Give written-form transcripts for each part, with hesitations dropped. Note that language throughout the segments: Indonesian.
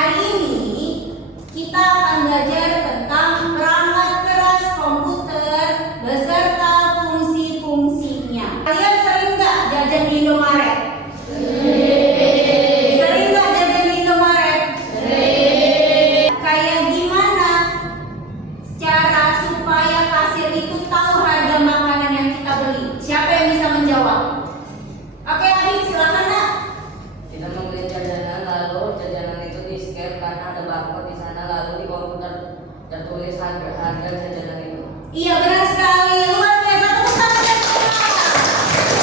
Hari ini kita akan belajar tentang perangkat keras komputer beserta fungsi-fungsinya. Kalian sering nggak jajan di Indomaret? Sering nggak jajan di Indomaret? Kayak gimana cara supaya kasir itu tahu harga makanan yang kita beli? Siapa yang bisa menjawab? Oke, Abi, silakan nak. Kita membeli jajanan, lalu jajanan itu di-scan karena ada barcode di sana, lalu di komputer tertulis harga jajanan itu. Iya, benar sekali. Luar biasa, tepuk tangan ya semua.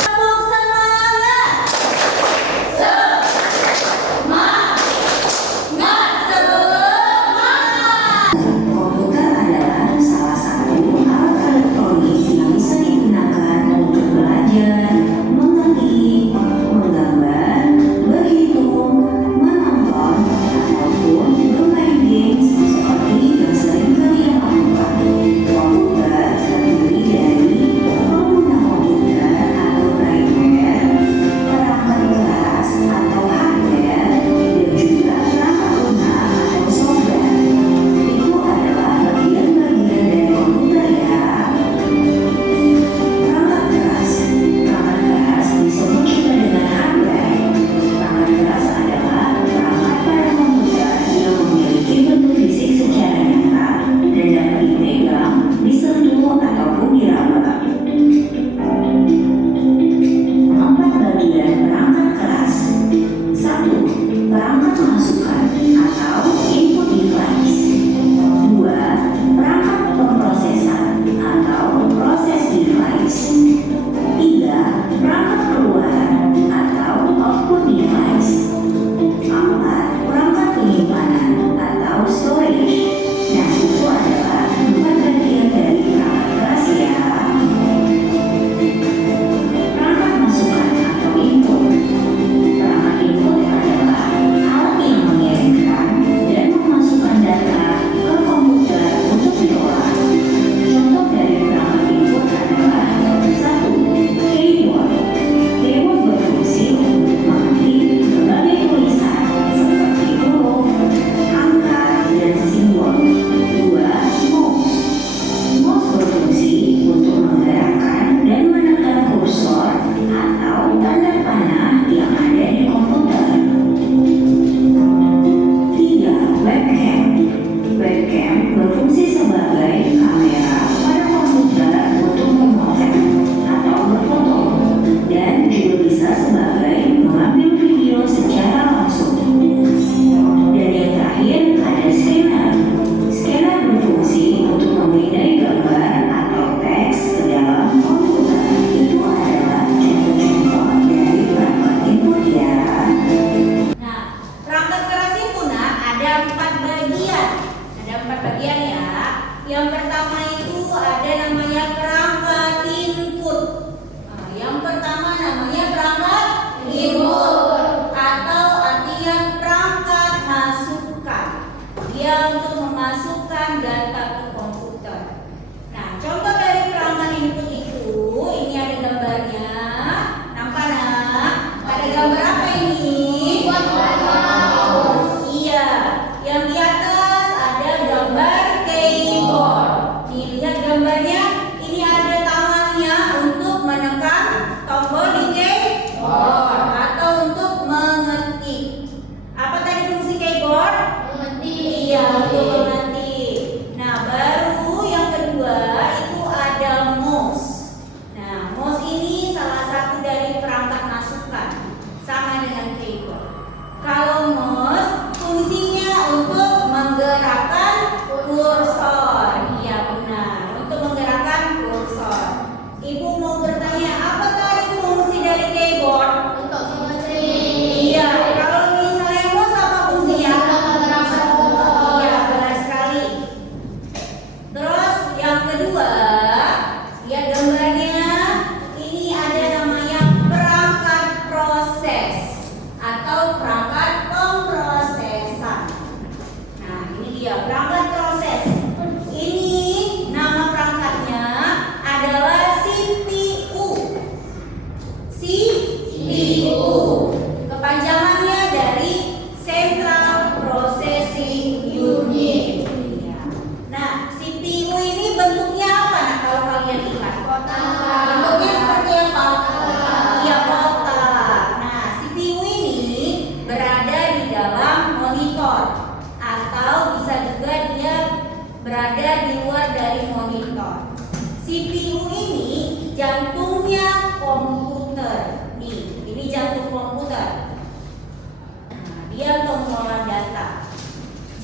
Tepuk semangat. Semangat. Komputer adalah salah satu alat elektronik yang bisa digunakan untuk belajar, mengetik, menggambar, berhitung, menonton, ataupun bermain games seperti yang sering kalian lakukan. Komputer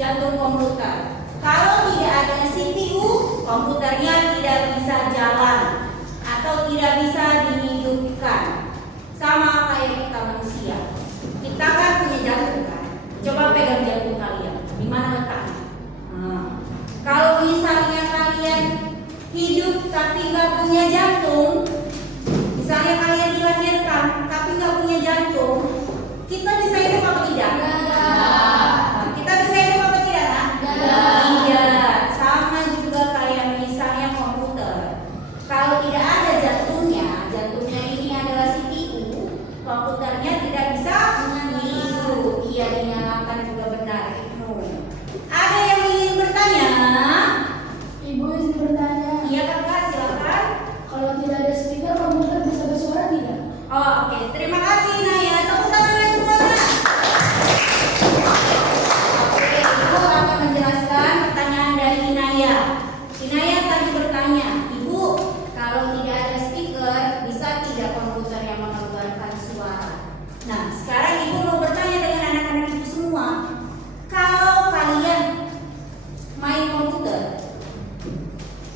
jantung komputer. Kalau tidak ada CPU, komputernya tidak bisa jalan atau tidak bisa dihidupkan. Sama kayak kita manusia. Kita kan punya jantung kan? Coba pegang jantung kalian. Di mana letaknya? Kalau misalnya kalian hidup tapi nggak punya jantung, misalnya kalian dilahirkan tapi nggak punya jantung, kita bisa hidup apa tidak? Kita bisa hidup apa tidak? Iya, sama juga kayak misalnya komputer. Kalau tidak ada jantungnya, jantungnya ini adalah CPU, komputernya tidak bisa hidup. Iya, dinyalakan juga benar. Ada yang ingin bertanya? Ibu izin bertanya, Iya kakak, silakan. kalau tidak ada speaker, komputer bisa bersuara tidak? Oh, oke. Terima kasih Naya. Tepuk tangan semuanya. Oke, Ibu akan menjelaskan pertanyaan dari Inaya. Inaya tadi bertanya, Ibu, kalau tidak ada speaker, bisa tidak komputer yang mengeluarkan suara? Nah, sekarang Ibu mau bertanya dengan anak-anak Ibu semua. Kalau kalian main komputer,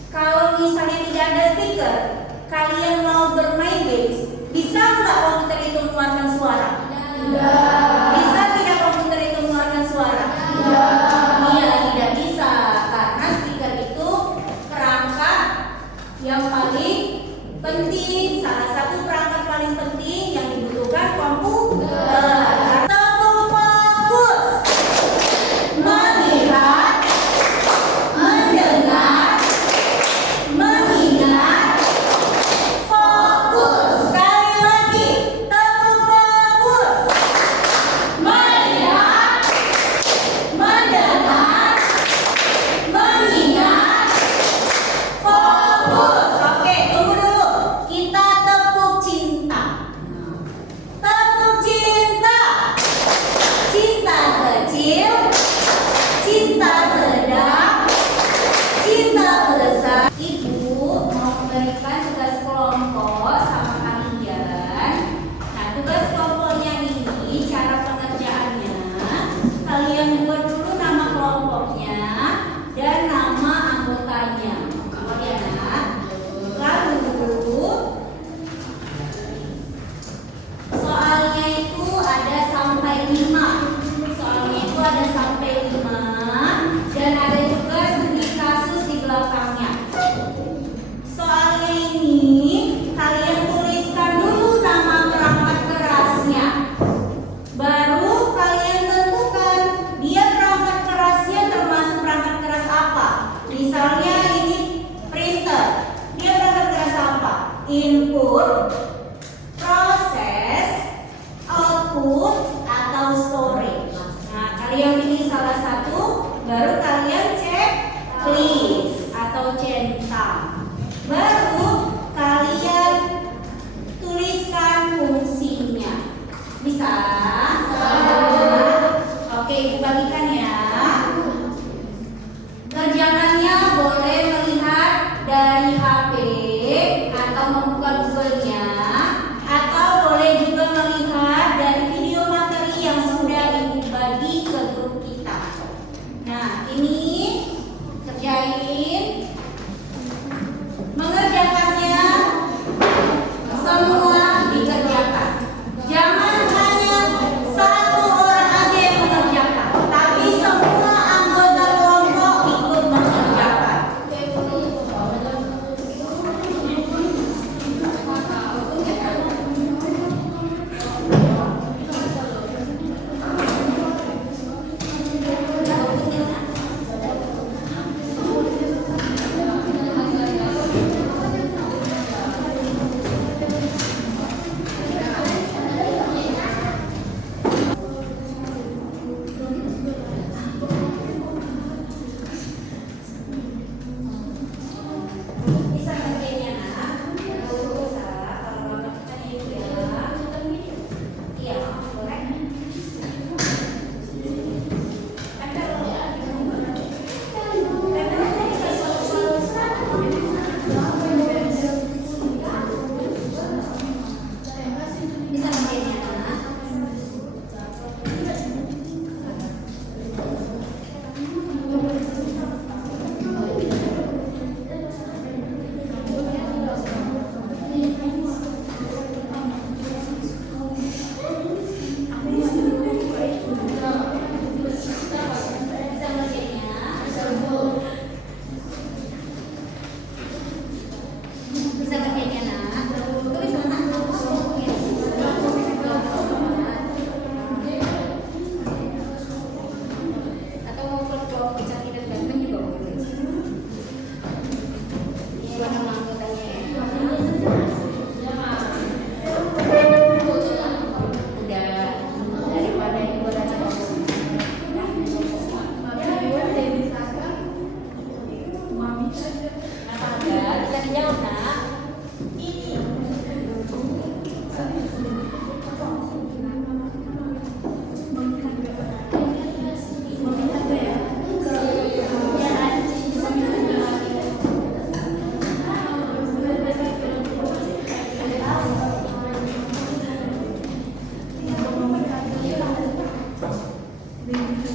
kalau misalnya tidak ada speaker, kalian mau bermain games, bisa nggak komputer itu mengeluarkan suara? Bisa tidak komputer itu mengeluarkan suara? Iya, tidak bisa, karena speaker itu perangkat yang paling penting, salah satu perangkat paling penting yang dibutuhkan komputer. Tepuk fokus, melihat, mendengar, mengingat, fokus. Sekali lagi, tepuk fokus, melihat, mendengar, mengingat, fokus. Oke, tunggu dulu. Kita tepuk cinta. Tepuk cinta. Cinta kecil, cinta sedang, cinta besar. Ibu mau memberikan tugas kelompok sama kalian. Nah, tugas kelompoknya ini cara pengerjaannya, kalian buat dulu nama kelompoknya dan nama anggotanya. Ya, nah. Lalu soalnya itu ada sampai 5. Soalnya itu ada sampai 5 dan ada juga studi kasus di belakangnya. Soalnya ini kalian tuliskan dulu nama perangkat kerasnya. Baru kalian tentukan dia perangkat kerasnya termasuk perangkat keras apa. Misalnya ini printer. Dia perangkat keras apa? Input, proses, output, atau storage. Nah, kalian pilih salah satu, baru kalian cek list atau centang. Baru kalian tuliskan fungsinya. Bisa? Oke, Ibu bagikan ya. Kerjakannya boleh melihat dari HP atau membuka Google-nya, atau boleh juga melihat dari video materi yang sudah Ibu bagi ke grup kita. Nah, ini kerjain. Mengerjakan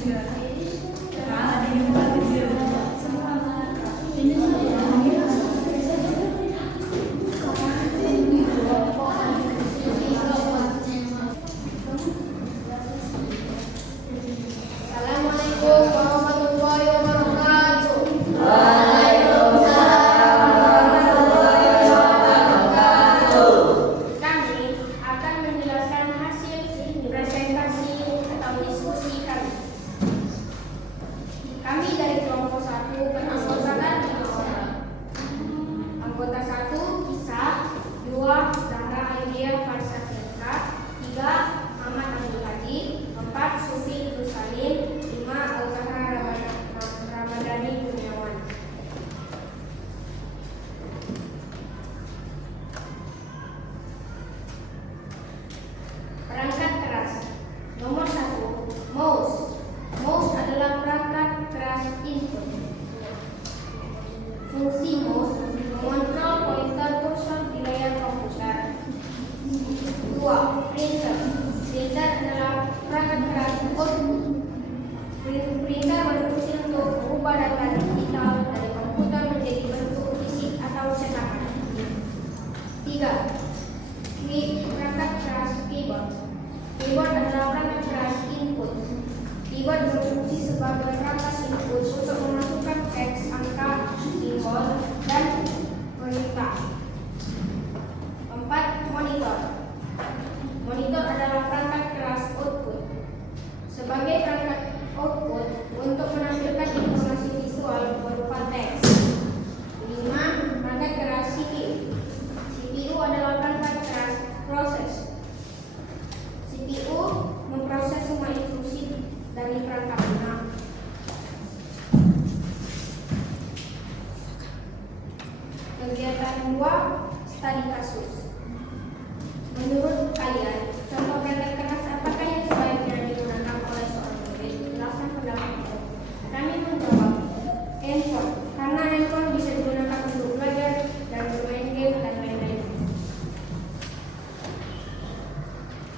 Assalamualaikum warahmatullahi wabarakatuh. Kami akan menjelaskan hasil presentasi atau diskusi kami. Kami dari kelompok 1 beranggotakan 5 orang. Anggota 1 Isa, 2 Zahra Aidia Farsatirka, 3 Muhammad Abdul Hadi, 4 Sufi Rusalim, 5 Al-Zahra Ramadhani Kurniawan. Perangkat keras. Nomor 1, mouse. Mouse adalah perangkat keras input. Fungsi mouse mengontrol pointer kursor di layar komputer. 2, printer. Printer adalah perangkat keras output. Printer berfungsi untuk mengubah data digital dari komputer menjadi bentuk fisik atau cetakan. 3, perangkat keras keyboard. Keyboard adalah perangkat keras input. Keyboard berfungsi sebagai perangkat input untuk memasukkan teks, angka, simbol, dan perintah. 4, monitor. Monitor adalah perangkat keras output. Sebagai perangkat output untuk menampilkan informasi visual berupa teks. 5, perangkat keras CPU. CPU adalah perangkat keras proses. CPU memproses semua instruksi dari perangkat lunak. Kegiatan 2, studi kasus. Menurut kalian, contoh perangkat keras apakah yang sebaiknya digunakan oleh seorang murid? Jelaskan pendapatnya. Kami menjawab, handphone, karena handphone bisa digunakan untuk belajar dan bermain game dan lain-lain.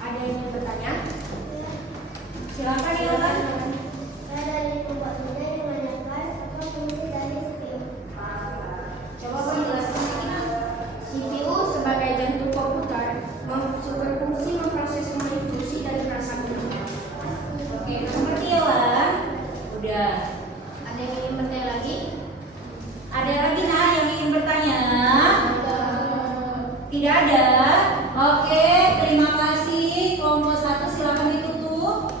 Ada yang ingin bertanya? Silakan Yolan. Coba penjelasan CPU sebagai jantung komputer berfungsi memproses semua instruksi dari perangkat lunak. Oke, seperti Yolan. Udah. Ada yang ingin bertanya lagi? Ada lagi nah yang ingin bertanya? Tidak ada. Oke, terima kasih. Kelompok 1 silakan ditutup.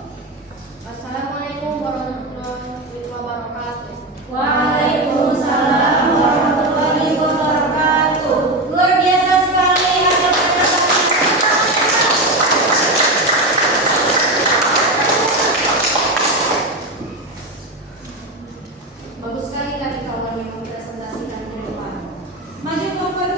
Assalamualaikum warahmatullahi wabarakatuh. Waalaikumsalam warahmatullahi wabarakatuh. Luar biasa sekali hasil Bagus sekali tadi kawan yang mempresentasikan di depan. maju kelompok 2.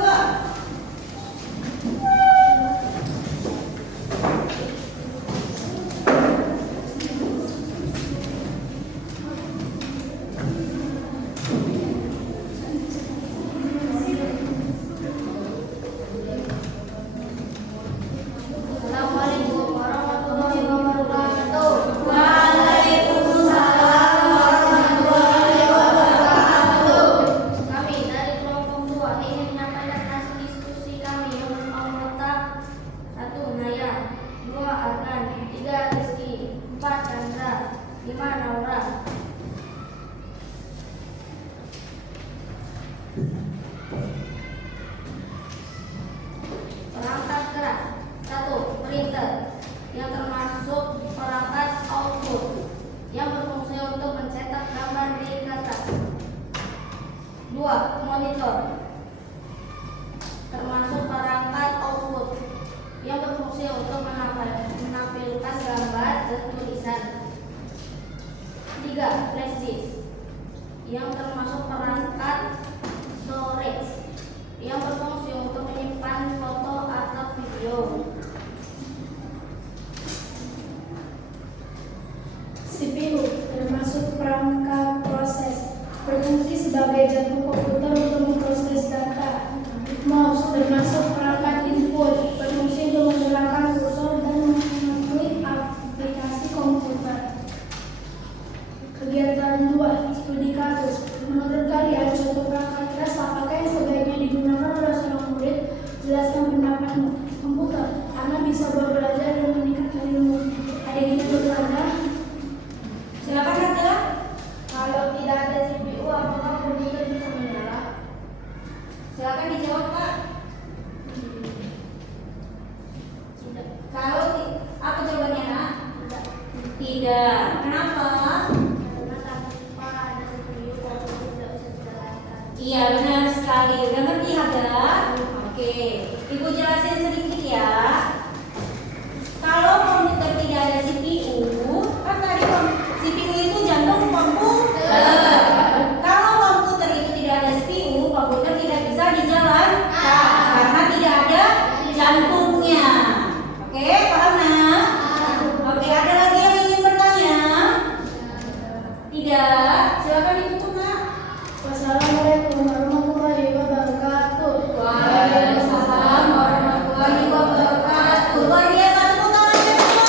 Assalamualaikum warahmatullahi wabarakatuh. Waalaikumsalam warahmatullahi wabarakatuh. Kami dari kelompok 2 ingin menyampaikan hasil diskusi kami menurut anggota 1 Naya, 2 Arkan, 3 Rizky, 4 Chandra, 5 Naura. Perangkat keras. 1. Printer yang termasuk perangkat output yang berfungsi untuk mencetak gambar di kertas. 2. Monitor termasuk perangkat output yang berfungsi untuk menampilkan gambar dan tulisan. 3. Flash disk yang termasuk perangkat storage yang berfungsi untuk menyimpan foto atau video. CPU termasuk perangkat proses, berfungsi sebagai jantung komputer untuk memproses data. Mouse termasuk perangkat input, berfungsi untuk menggerakkan kursor dan mengklik aplikasi komputer. Tidak. Kenapa? Karena tanpa ada CPU komputer tidak bisa dijalankan. Iya, benar sekali. Udah ngerti ada? Oke. Ibu jelasin sedikit ya. Kalau komputer tidak ada CPU, kan tadi CPU itu jantung komputer. Kalau komputer itu tidak ada CPU, komputer tidak bisa dijalankan karena tidak ada jantungnya. Oke, paham nah? Oke, ada lagi yang ingin bertanya? Tidak. Silakan ditutup, Nak. Wassalamualaikum warahmatullahi wabarakatuh. Waalaikumsalam warahmatullahi wabarakatuh. Luar biasa, tepuk tangan ya semua.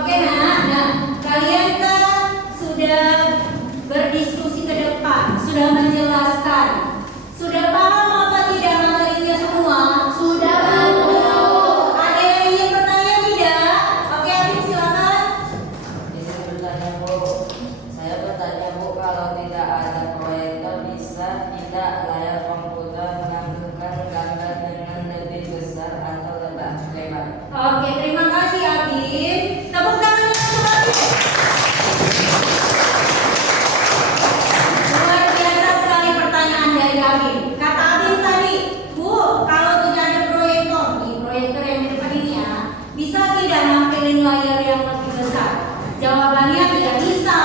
Oke nah, kalian kan sudah berdiskusi ke depan, sudah menjelaskan, sudah paham apa tidak materinya semua? Sudah paham. Ada yang ingin bertanya tidak? Oke, Afif silakan. Izin bertanya Bu, saya bertanya Bu, kalau tidak ada proyektor bisa tidak layar komputer menampilkan gambar dengan lebih besar atau lebar? Oke, terima kasih Afif. Tepuk tangannya untuk Afif. Luar biasa sekali pertanyaan dari Afif. Kata Afif tadi, Bu, kalau tidak ada proyektor, di proyektor yang di depan ini ya, bisa tidak nampilin layar yang lebih besar? Jawabannya tidak bisa.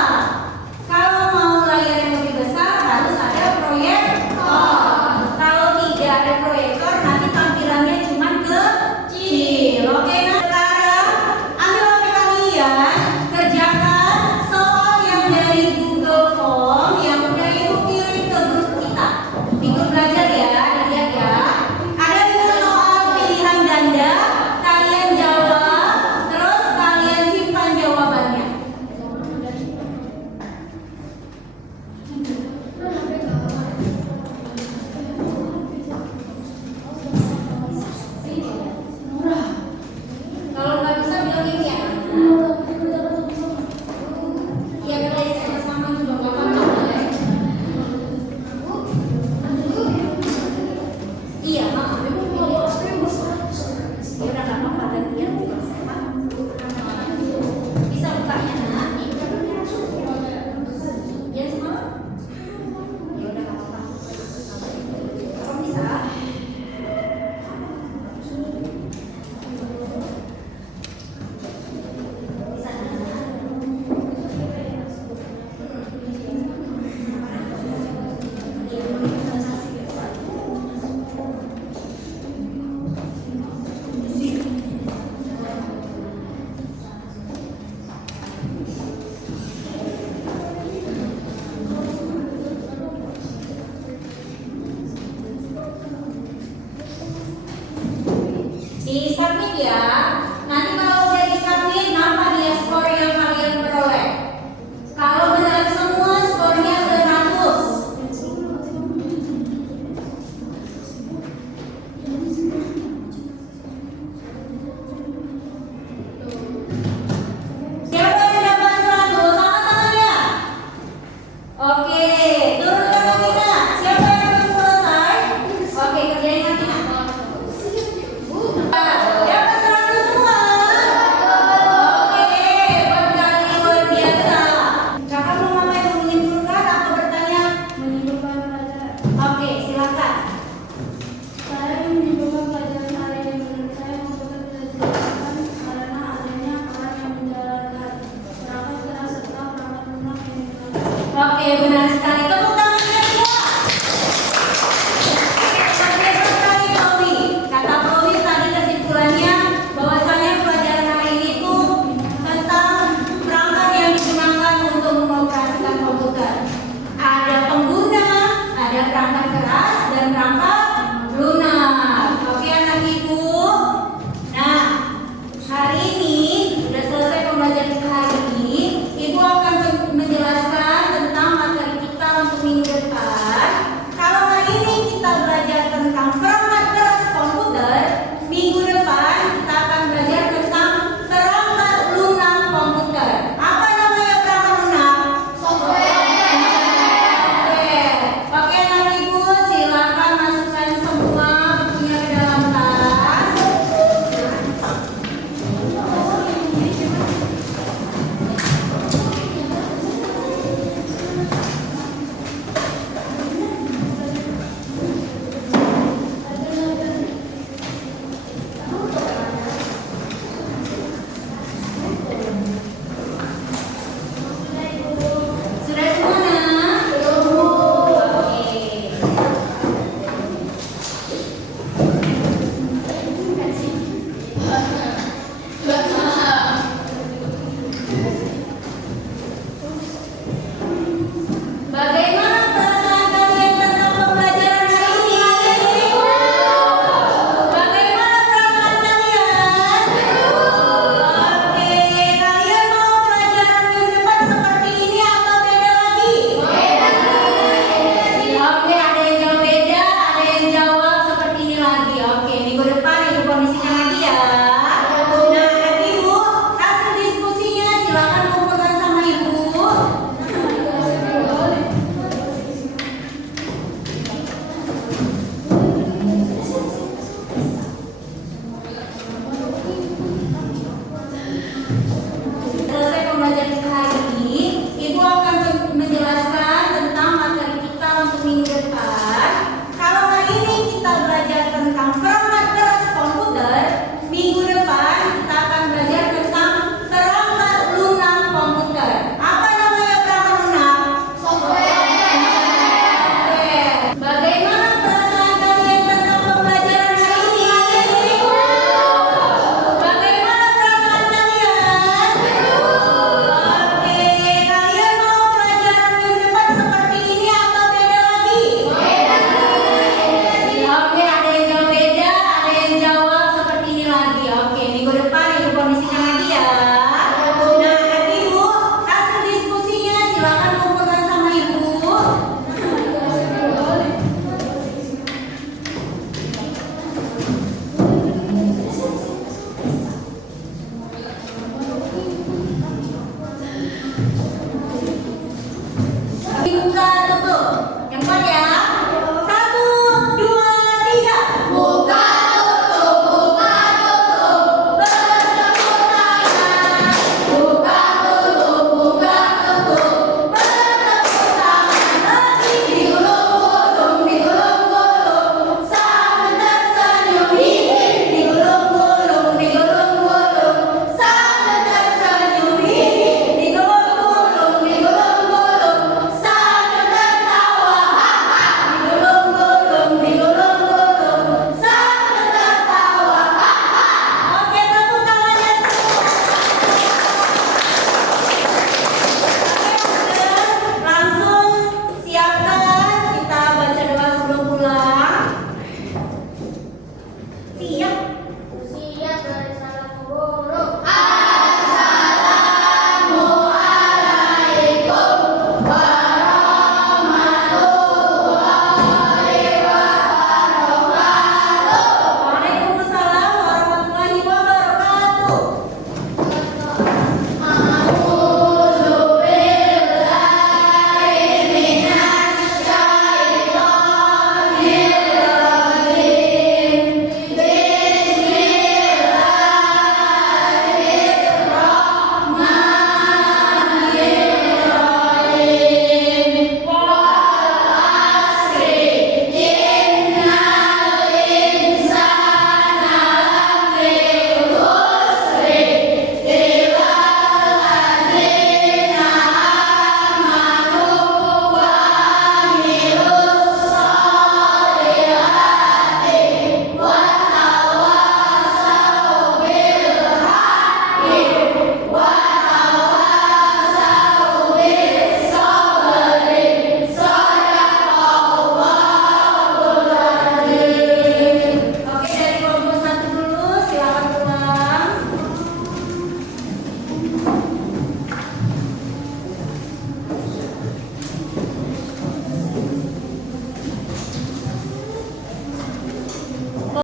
Kalau mau layar yang lebih besar harus ada proyektor. Kalau tidak ada proyektor nanti tampilannya cuma kecil. Oke, nah sekarang ambil HP kalian, kerjakan soal yang dari Google Form yang udah Ibu kirim ke grup kita. Di grup belajar ya, dilihat ya. Ada 5 soal pilihan ganda, kalian jawab, terus kalian simpan jawabannya. Kalau nggak bisa bilang ini ya. Iya, kita sama-sama juga nggak apa-apa ya. Iya, maaf. Ya udah nggak apa-apa, gantian juga sama. Bisa bukanya Nak? Ya semua? Ya udah nggak apa-apa. Apa bisa? Bisa di submit ya. Nanti kalau udah di submit, nampak dia skor yang kalian peroleh. Kalau benar semua skornya 100. Siapa yang dapat 100? Angkat tangannya. Oke, turunkan lagi Nak. Siapa yang belum selesai? Oke, kerjain lagi Nak. Dapat 100 semua. Oke, buat kalian luar biasa. Kakak mau ngapain? Mau menyimpulkan atau bertanya? Menyimpulkan pelajaran. Oke, silakan. Saya ingin menyimpulkan pelajaran hari ini. Menurut saya komputer tidak dijalankan karena adanya orang yang menjalankan perangkat keras serta perangkat lunak yang digunakan. Oke, benar